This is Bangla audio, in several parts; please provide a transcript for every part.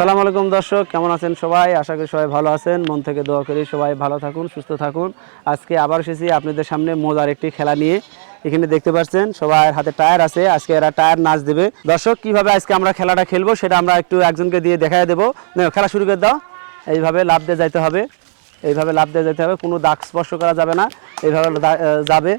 সালাম আলাইকুম দর্শক, কেমন আছেন সবাই? আশা করি সবাই ভালো আছেন। মন থেকে দোয়া করি সবাই ভালো থাকুন, সুস্থ থাকুন। আজকে আবার এসেছি আপনাদের সামনে মজার একটি খেলা নিয়ে। এখানে দেখতে পাচ্ছেন, সবার হাতে টায়ার আছে। আজকে এরা টায়ার নাচ দেবে। দর্শক, কীভাবে আজকে আমরা খেলাটা খেলব সেটা আমরা একটু একজনকে দিয়ে দেখাই দেবো। খেলা শুরু করে দাও। এইভাবে লাভ দিয়ে যাইতে হবে। এইভাবে লাভ দিয়ে যেতে হবে। কোনো দাগ স্পর্শ করা যাবে না। এইভাবে যাবে।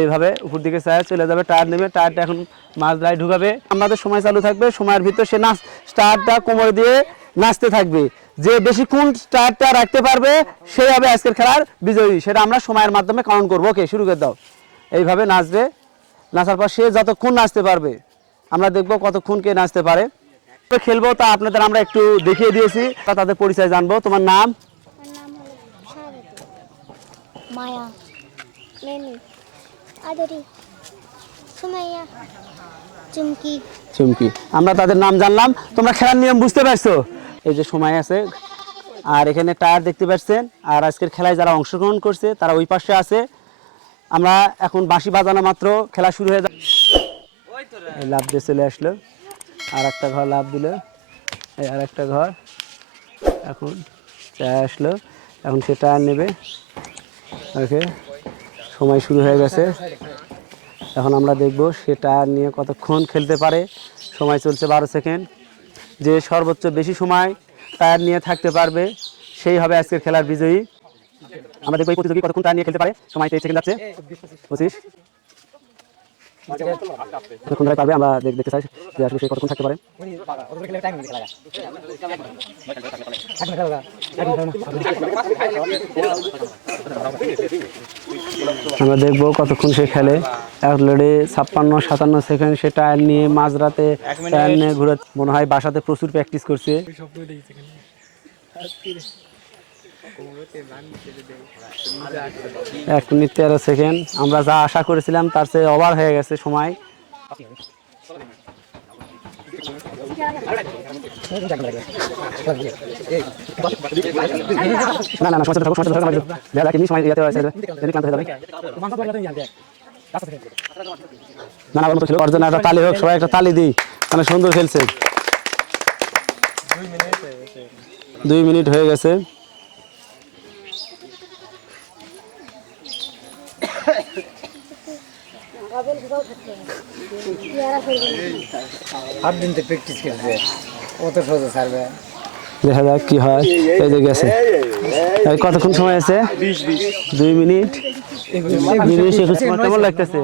এইভাবে উপর দিকে চায় চলে যাবে টায়ার নেবে টায়ারটা এখন মাছ লাই ঢুকাবে। আমাদের সময় চালু থাকবে সময়ের ভিতর সে নাচ টায়ারটা কোমর দিয়ে নাচতে থাকবে। যে বেশিক্ষণ টায়ারটা রাখতে পারবে সেই হবে আজকের খেলার বিজয়ী। সেটা আমরা সময়ের মাধ্যমে কাউন্ট করব। ওকে শুরু করে দাও। এইভাবে নাচবে। নাচার পর সে যতক্ষণ নাচতে পারবে আমরা দেখব কতক্ষণ কে নাচতে পারে। তো খেলব তা আপনাদের আমরা একটু দেখিয়ে দিয়েছি। তা তাদের পরিচয় জানব। তোমার নাম? মায়া। মেনি। আদরি। সুমাইয়া, চুমকি। চুমকি। আমরা তাদের নাম জানলাম। তোমরা খেলার নিয়ম বুঝতে পারছ? এই যে সময় আছে, আর এখানে টায়ার দেখতে পাচ্ছেন, আর আজকের খেলায় যারা অংশগ্রহণ করছে, তারা ওই পাশে আছে। আমরা এখন বাঁশি বাজানো মাত্র, খেলা শুরু হয়ে যাবে লাভ দিয়ে চলে আসলো। আর একটা ঘর লাভ দিল। এই আর একটা ঘর। এখন টায়ার আসলো। এখন সে টায়ার নেবে। ওকে। সময় শুরু হয়ে গেছে। এখন আমরা দেখব সেটা নিয়ে কতক্ষণ খেলতে পারে। সময় চলছে বারো সেকেন্ড। যে সর্বোচ্চ বেশি সময় টায়ার নিয়ে থাকতে পারবে, সেই হবে আজকের খেলার বিজয়ী। আমাদের ওই প্রতিযোগী কতক্ষণ টায়ার নিয়ে খেলতে পারে। সময় তেইশ সেকেন্ড যাচ্ছে। পঁচিশ। কতক্ষণ ধরে পারবে আমরা দেখতে চাই যে আসলে সে কতক্ষণ থাকতে পারে। আমরা দেখব কতক্ষণ সে খেলে। অলরেডি ছাপ্পান্ন সাতান্ন সেকেন্ড সে টায়ার নিয়ে মাঝরাতে টায়ার নিয়ে ঘুরে মনে হয় বাসাতে প্রচুর প্র্যাকটিস করছে। এক মিনিট তেরো সেকেন্ড। আমরা যা আশা করেছিলাম, তার চেয়ে ওভার হয়ে গেছে সময়। সময় ছিল একটা তালি হোক, সবাই একটা তালি দিই। মানে সুন্দর খেলছে। দুই মিনিট হয়ে গেছে। আট দিন তো প্র্যাকটিস করছে অত সহজে ছাড়বে। দেখা যাক কি হয়। এই যে গেছে। কতক্ষণ সময় আছে? দুই মিনিট। মিনিট একুশ কেমন লাগতেছে।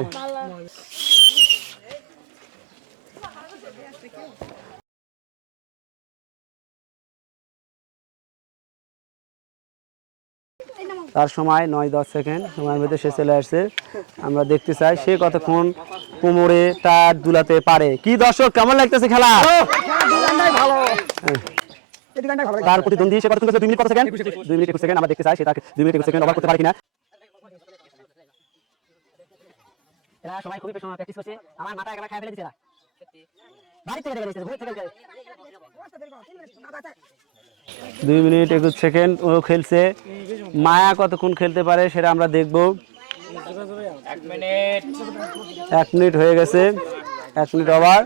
তার সময় নয় দশ সেকেন্ড সময়ের মধ্যে সে চলে আসছে। আমরা দেখতে চাই সে কতক্ষণ কোমরে টায়ার দুলাতে পারে। কি দর্শক কেমন লাগতেছে খেলা? তার প্রতিদ্বন্দ্বী সে কতক্ষণ দুই মিনিট কত সেকেন্ড? দুই মিনিট একুশ সেকেন্ড? আমরা দেখতে চাই সে তাকে দুই মিনিট একুশ সেকেন্ড করতে পারে কিনা। এরা সবাই খুবই প্র্যাকটিস করছে। আমার মাথা একবার খায় ফেলে দিচ্ছে এরা। বাড়ি থেকে দেখে ঘুরে থেকে দেখে। দুই মিনিট একুশ সেকেন্ড ও খেলছে। মায়া কতক্ষণ খেলতে পারে সেটা আমরা দেখব। এক মিনিট হয়ে গেছে। এক মিনিট আবার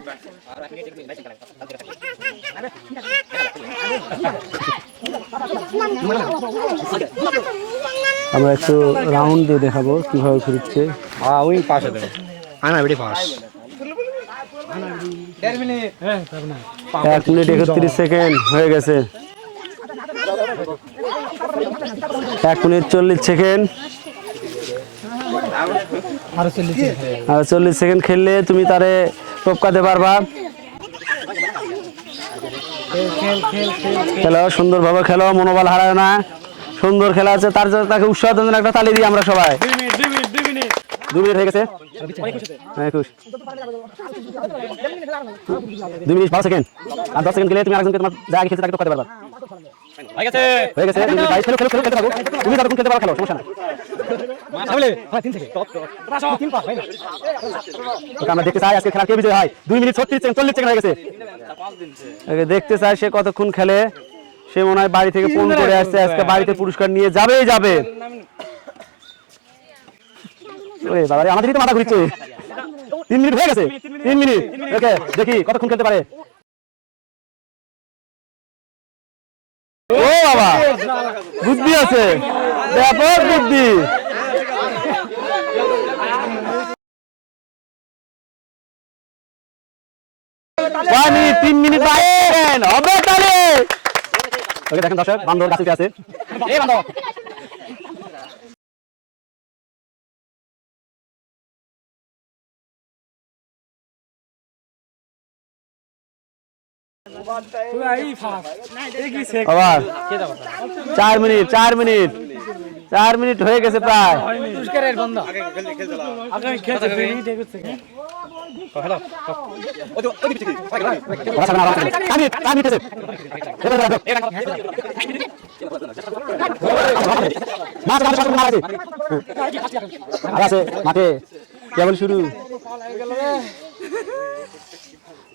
আমরা একটু রাউন্ড দিয়ে দেখাবো কীভাবে ঘুরছে হ্যাঁ উই আনা বেড়ি পাস। এক মিনিট একত্রিশ সেকেন্ড হয়ে গেছে। এক মিনিট চল্লিশ সেকেন্ড। আর চল্লিশ সেকেন্ড খেললে তুমি তারে টপকাতে পারবা। খেলো সুন্দরভাবে খেলো মনোবল হারায় না। সুন্দর খেলা আছে তার জন্য তাকে উৎসাহ একটা তালি দিই আমরা সবাই। দুই মিনিট হয়ে গেছে। হ্যাঁ, একুশ। দুই মিনিট বারো সেকেন্ড। আর দশ সেকেন্ড খেলে তুমি আরেকজনকে তোমার যা খেলছে তাকে টপকাতে পারবা। হয়ে গেছে। মিনিট বাইশ খেলো খেলো খেলো খেলতে পারব তুমি যতক্ষণ খেলতে পারো খেলো সমস্যা নাই। ওকে আমরা দেখতে চাই আজকে খেলা কে বিজয় হয়? দুই মিনিট ছত্রিশ সেকেন্ড চল্লিশ সেকেন্ড হয়ে গেছে। দেখতে চাই সে কতক্ষণ খেলে। সে মনে হয় বাড়ি থেকে ফোন করে আসছে আজকে বাড়িতে পুরস্কার নিয়ে যাবেই যাবে। ওরে বাবা রে, আমাদেরই তো মাথা ঘুরছে। তিন মিনিট হয়ে গেছে। তিন মিনিট। ওকে দেখি কতক্ষণ খেলতে পারে। ও বাবা, বুদ্ধি আছে। ব্যাপক বুদ্ধি। পানি তিন মিনিট বাইরেন হবে তাহলে। দেখেন দর্শক বান্ধব কাছে আছে। এই বান্ধব আবার। চার মিনিট চার মিনিট। চার মিনিট হয়ে গেছে প্রায়। মাঠে। কেবল শুরু।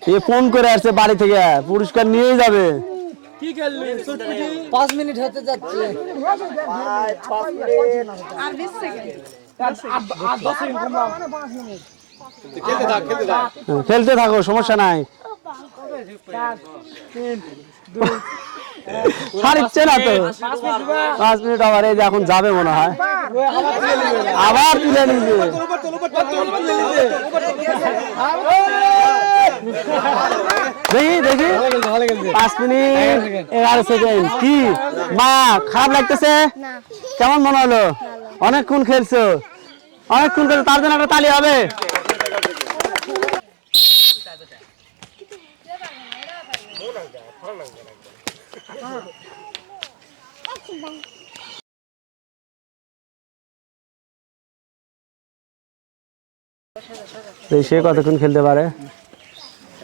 এ ফোন করে আসছে বাড়ি থেকে পুরস্কার নিয়ে যাবে পাঁচ মিনিট হতে যাচ্ছে খেলতে থাকো সমস্যা নাই ছাড়িচ্ছে না তো পাঁচ মিনিট আবার এই যে এখন যাবে মনে হয় আবার তুলে নিবে দেখি দেখি। পাঁচ মিনিট এগারো সেকেন্ড। কি? মা খারাপ লাগতেছে? কেমন মনে হলো? অনেকক্ষণ খেলছো। অনেকক্ষণ খেলছো তার জন্য একটা তালি হবে। সে কতক্ষণ খেলতে পারে?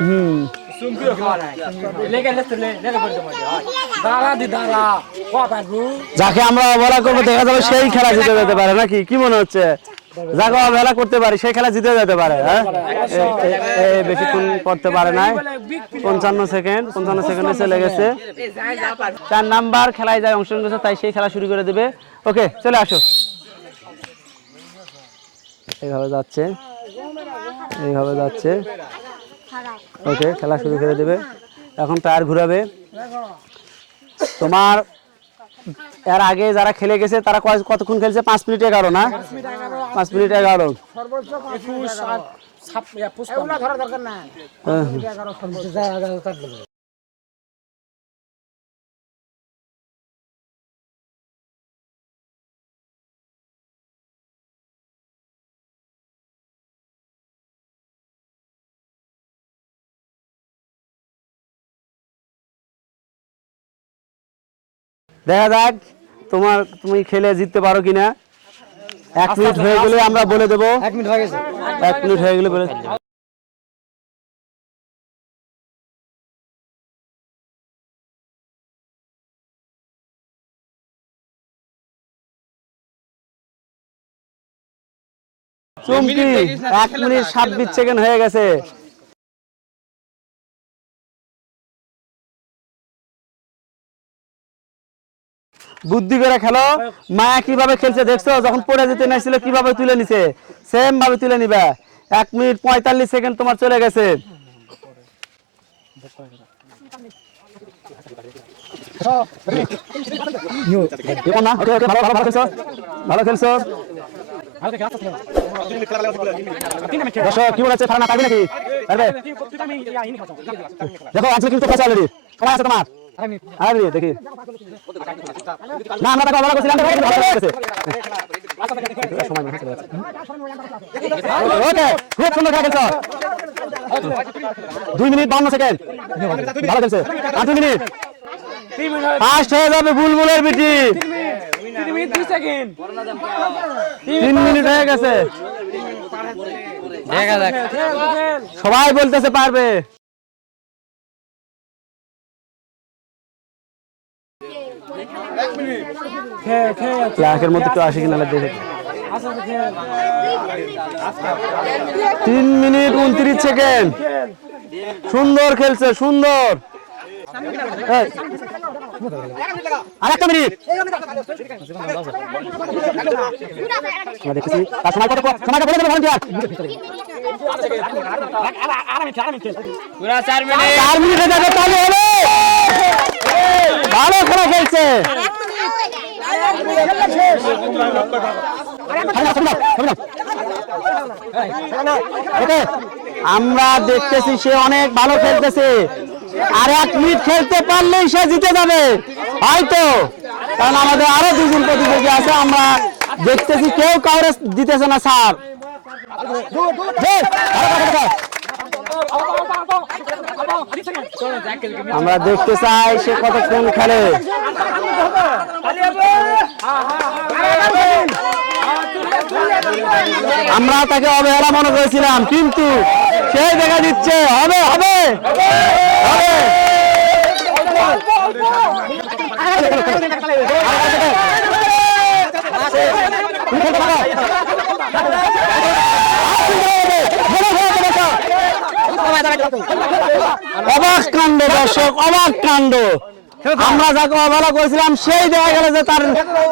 হুম। যাকে আমরা অবহেলা করব দেখা যাবে সেই খেলা জিতে যেতে পারে নাকি? কি মনে হচ্ছে? যাকে অবহেলা করতে পারি সেই খেলা জিতে যেতে পারে হ্যাঁ? বেশিক্ষণ করতে পারে নাই। পঞ্চান্ন সেকেন্ড পঞ্চান্ন সেকেন্ডে চলে গেছে চার নাম্বার খেলায় যায় অংশগ্রহণ করেছে তাই সেই খেলা শুরু করে দেবে। ওকে চলে আসো। এইভাবে যাচ্ছে। এইভাবে যাচ্ছে ওকে খেলা শুরু করে দেবে এখন টায়ার ঘুরাবে তোমার এর আগে যারা খেলে গেছে তারা কতক্ষণ খেলছে পাঁচ মিনিট এগারো না পাঁচ মিনিট এগারো ধরা দেখা যাক তোমার তুমি খেলে জিততে পারো কিনা। এক মিনিট হয়ে গেলে আমরা বলে দেবো। এক মিনিট হয়ে গেছে। এক মিনিট হয়ে গেলে বলে চুমকি এক মিনিট ছাব্বিশ সেকেন্ড হয়ে গেছে। বুদ্ধি করে খেলো। মায়া কীভাবে খেলছে দেখছ? যখন পড়ে যেতে নাইছিল, কীভাবে তুলে নিছে? সেম ভাবে তুলে নিবে। এক মিনিট পঁয়তাল্লিশ সেকেন্ড তোমার চলে গেছে। না, ভালো খেলছো? কি পারবে নাকি? দেখো আজকে কিন্তু দেখি। না আমরা তাকে ভালো করছিলাম ভালো করেছে সময় মনে যাচ্ছে ওকে খুব সুন্দর খেলা খেলছো। দুই মিনিট সেকেন্ড। ভালো খেলছে। দুই মিনিট। ফার্স্ট হয়ে যাবে বুলবুলের বিটি। তিন মিনিট হয়ে গেছে। সবাই বলতেছে পারবে। লাখের মধ্যে একটু আসে কিনা দেখে। তিন মিনিট উনত্রিশ সেকেন্ড। সুন্দর খেলছে সুন্দর। আরেকটা মিনিট। আমরা দেখতেছি তার সময় কত সময়টা বলে দেবে ভলান্টিয়ার চার মিনিটে। যাবে তাহলে ভালো খেলা খেলছে। আমরা দেখতেছি সে অনেক ভালো খেলতেছে। আর এক মিনিট খেলতে পারলেই সে জিতে যাবে। হয়তো। কারণ আমাদের আরও দুজন প্রতিযোগী আছে, আমরা দেখতেছি কেউ কাউরে দিতেছে না, স্যার। আমরা দেখতে চাই সে কতক্ষণ খেলে আমরা তাকে অবহেলা মনে করেছিলাম কিন্তু সে দেখা দিচ্ছে হবে হবে হবে অবাক কাণ্ড দর্শক অবাক কাণ্ড আমরা যাকে অবহেলা করেছিলাম, সেই দেখা গেল যে তার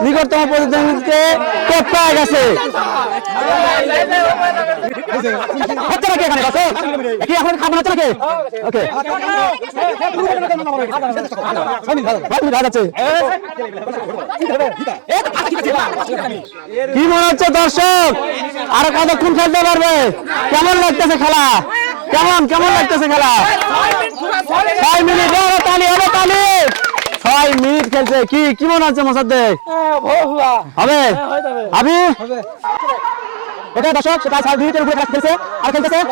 নিকটতম প্রতিদ্বন্দ্বীকে গেছে? কি কি মনে হচ্ছে দর্শক? আর কতক্ষণ খেলতে পারবে? কেমন লাগতেছে খেলা? কেমন কেমন লাগতেছে খেলা? ছয় মিনিট তালি হবে তালি। ছয় মিনিট খেলছে। কি কি মনে হচ্ছে মোসাদ্দে হবে? আবি? ওকে আর খেলতেছে?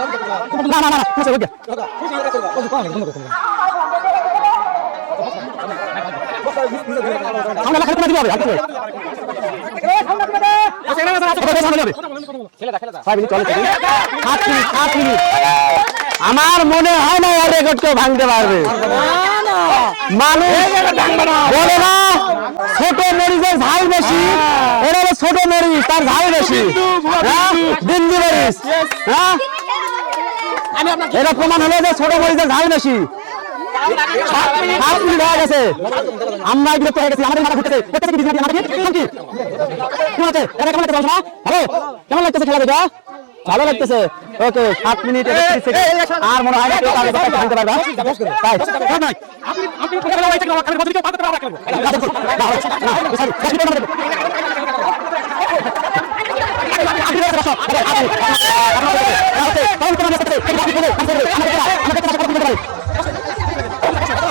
আমার মনে হয় না ওর রেকর্ড কেউ ভাঙতে পারবে। মানুষ বলে না ছোট মরিচের ঝাল বেশি। এটা হলো ছোট মরিচ তার ঝাল বেশি। হ্যাঁ? বিন্দু মরিচ। হ্যাঁ? এটা প্রমাণ হলো যে ছোট মরিচের ঝাল বেশি। সাত মিনিট হয়ে গেছে আমরা বিরক্ত হয়ে গেছি আমাদের মাথা ঘুরতেছে দেখতেছে বিজনেস আমাদের কি কেমন আছে এটা কেমন লাগতেছে হ্যালো কেমন লাগতেছে খেলা দেখা ভালো লাগতেছে ওকে সাত মিনিট আর মনে হয় জানতে পারবে তাই আপনি আপনি আমাকে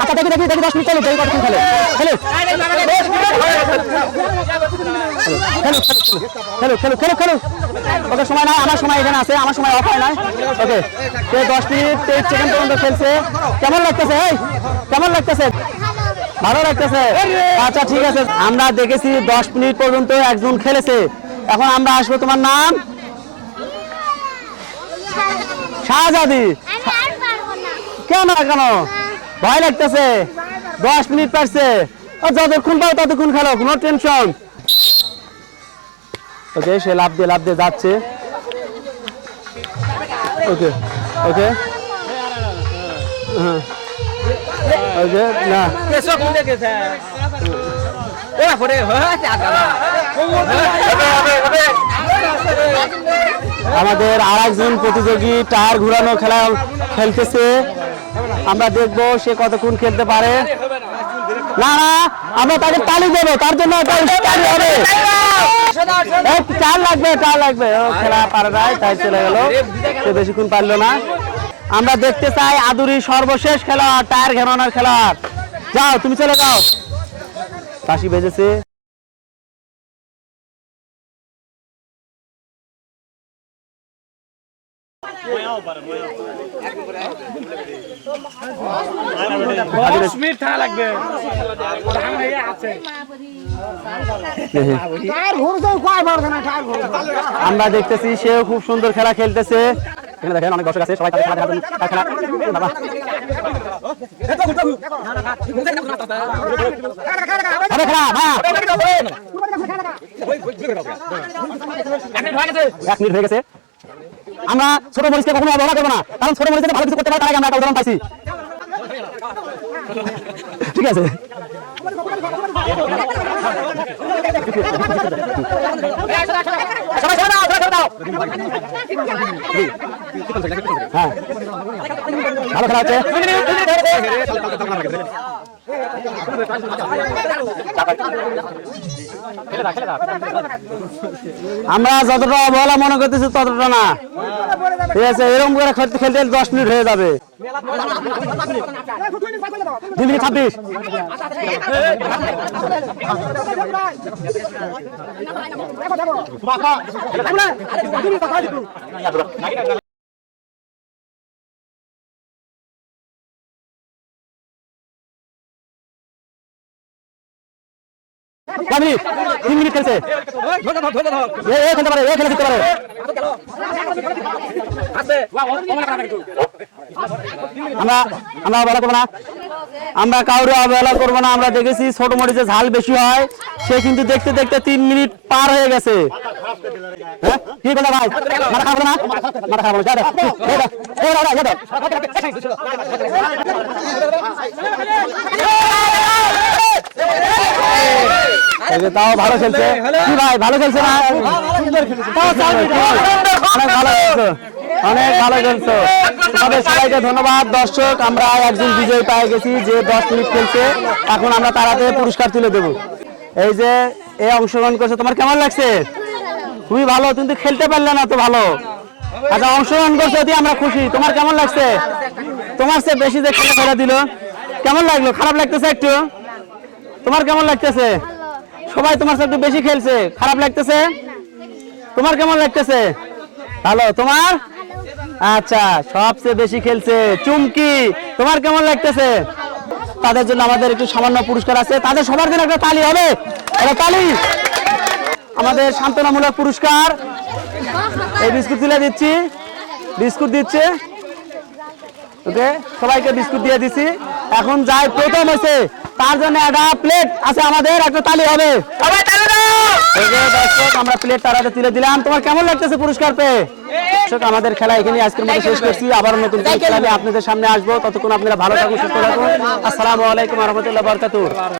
আচ্ছা দেখি দেখি দেখি দশ মিনিট চলো দেখি ওকে সময় আমার সময় এখানে আছে আমার সময় অফ ওকে সে দশ মিনিট তেইশ সেকেন্ড পর্যন্ত খেলছে কেমন লাগতেছে এই কেমন লাগতেছে ভালো লাগতেছে আচ্ছা ঠিক আছে আমরা দেখেছি দশ মিনিট পর্যন্ত একজন খেলেছে এখন আমরা আসব তোমার নাম শাহজাদি কেন কেন ভয় লাগতেছে। দশ মিনিট পারছে। যতক্ষণ পাও ততক্ষণ খেলো, কোনো টেনশন। ওকে, সে লাভ দিয়ে লাভ দিয়ে যাচ্ছে। ওকে ওকে। হ্যাঁ। আমাদের আর একজন প্রতিযোগী টায়ার ঘুরানো খেলা খেলতেছে। আমরা দেখব সে কতক্ষণ খেলতে পারে। না না, আমরা তাকে তালি দেবো, তার জন্য চার লাগবে চার লাগবে। ও, খেলা পারে নাই, তাই চলে গেল। সে বেশিক্ষণ পারল না। আমরা দেখতে চাই আদুরি সর্বশেষ খেলোয়াড়, টায়ার ঘেরানোর খেলোয়াড়। যাও, তুমি চলে যাও। কাশি বেজেছে। দশ মিনিট থাকা লাগবে। আমরা দেখতেছি সেও খুব সুন্দর খেলা খেলতেছে। এখানে দেখেন অনেক দর্শক আছে সবাই তাদের খেলা দেখার জন্য খেলা বাবা হবে খেলা মা এক মিনিট হয়ে গেছে। আমরা ছোট মরিচকে কখনো অবহেলা করব না কারণ ছোট মরিচকে ভালো কিছু করতে পারে তার আগে আমরা একটা উদাহরণ পাইছি। ঠিক আছে। হ্যাঁ। ভালো খেলা আমরা যতটা অবহেলা মনে করতেছি ততটা না। ঠিক আছে, এরকম করে খেলতে খেলতে দশ মিনিট হয়ে যাবে। দুই মিনিট ছাব্বিশ মিনিট তিন মিনিট খেলছে এ খেলতে পারে এ খেলে দিতে পারে আমরা আমরা অবহেলা করব না। আমরা কাউরে অবহেলা করব না, আমরা দেখেছি ছোট মরিচে ঝাল বেশি হয়। সে কিন্তু দেখতে দেখতে তিন মিনিট পার হয়ে গেছে। তাও ভালো খেলছে। কি ভাই, ভালো খেলছে না? ভালো খেলছো। অনেক ভালো খেলছো। তোমাদের সবাইকে ধন্যবাদ। দর্শক, আমরা একজন বিজয় পেয়ে গেছি যে দশ মিনিট খেলছে। এখন আমরা তারাতে পুরস্কার তুলে দেব। এই যে এ অংশগ্রহণ করছে, তোমার কেমন লাগছে? খুবই ভালো কিন্তু খেলতে পারলে না তো ভালো। আচ্ছা অংশগ্রহণ করছে অতি আমরা খুশি। তোমার কেমন লাগছে? তোমার সে বেশি যে খেলে ফেলে দিল, কেমন লাগল? খারাপ লাগতেছে একটু? তোমার কেমন লাগতেছে? সবাই তোমার সাথে বেশি খেলছে। খারাপ লাগতেছে? তোমার কেমন লাগতেছে? ভালো। তোমার? আচ্ছা সবচেয়ে বেশি খেলছে চুমকি। তোমার কেমন লাগতেছে? তাদের জন্য আমাদের একটু সামান্য পুরস্কার আছে। তাদের সবার জন্য একটা তালি হবে। একটা তালি। আমাদের সান্ত্বনামূলক পুরস্কার। এই বিস্কুট তুলে দিচ্ছি। বিস্কুট দিচ্ছে। ওকে সবাইকে বিস্কুট দিয়ে দিছি। এখন যাই প্রথম হয়েছে তার জন্য একটা প্লেট আছে আমাদের একটা তালি হবে। আমরা প্লেট তার তুলে দিলাম। তোমার কেমন লাগতেছে পুরস্কার পেয়ে? দর্শক আমাদের খেলা এখানে আজকের মতো শেষ করছি। আবার নতুন খেলা আপনাদের সামনে আসব। ততক্ষণ আপনারা ভালো থাকুন সুস্থ থাকুন। আসসালামু আলাইকুম রহমতুল্লাহ বরকাতুর